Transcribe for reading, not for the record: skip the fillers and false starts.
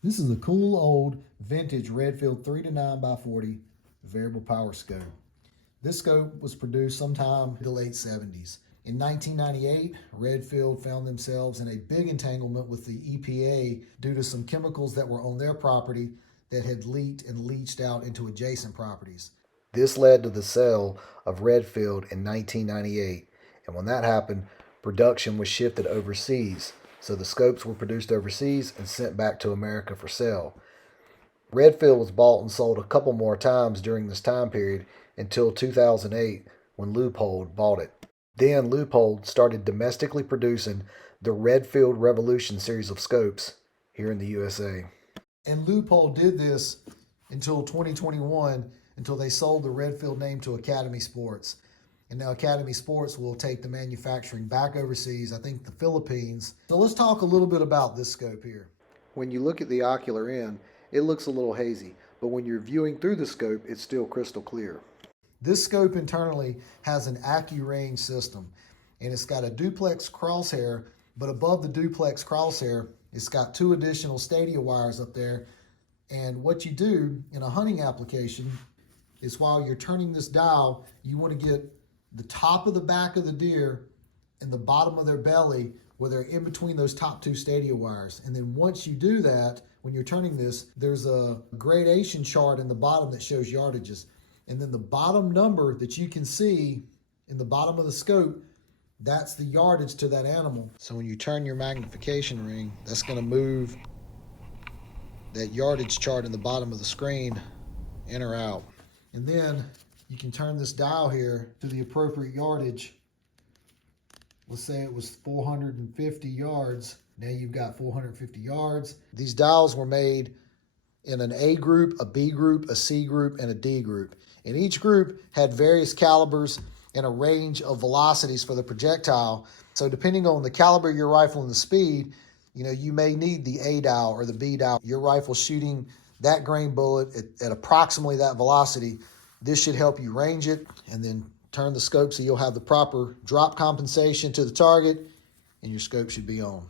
This is a cool old vintage Redfield 3-9x40 variable power scope. This scope was produced sometime in the late 70s. In 1998, Redfield found themselves in a big entanglement with the EPA due to some chemicals that were on their property that had leaked and leached out into adjacent properties. This led to the sale of Redfield in 1998, and when that happened, production was shifted overseas. So the scopes were produced overseas and sent back to America for sale. Redfield was bought and sold a couple more times during this time period until 2008 when Leupold bought it. Then Leupold started domestically producing the Redfield Revolution series of scopes here in the USA. And Leupold did this until 2021, until they sold the Redfield name to Academy Sports. And now Academy Sports will take the manufacturing back overseas, I think the Philippines. So let's talk a little bit about this scope here. When you look at the ocular end, it looks a little hazy, but when you're viewing through the scope, it's still crystal clear. This scope internally has an Accu range system, and it's got a duplex crosshair, but above the duplex crosshair, it's got 2 additional stadia wires up there. And what you do in a hunting application is while you're turning this dial, you want to get the top of the back of the deer and the bottom of their belly where they're in between those top 2 stadia wires. And then once you do that, when you're turning this, there's a gradation chart in the bottom that shows yardages. And then the bottom number that you can see in the bottom of the scope, that's the yardage to that animal. So when you turn your magnification ring, that's going to move that yardage chart in the bottom of the screen in or out. And then you can turn this dial here to the appropriate yardage. Let's say it was 450 yards. Now you've got 450 yards. These dials were made in an A group, a B group, a C group, and a D group. And each group had various calibers and a range of velocities for the projectile. So depending on the caliber of your rifle and the speed, you may need the A dial or the B dial. Your rifle shooting that grain bullet at approximately that velocity. This should help you range it, and then turn the scope so you'll have the proper drop compensation to the target, and your scope should be on.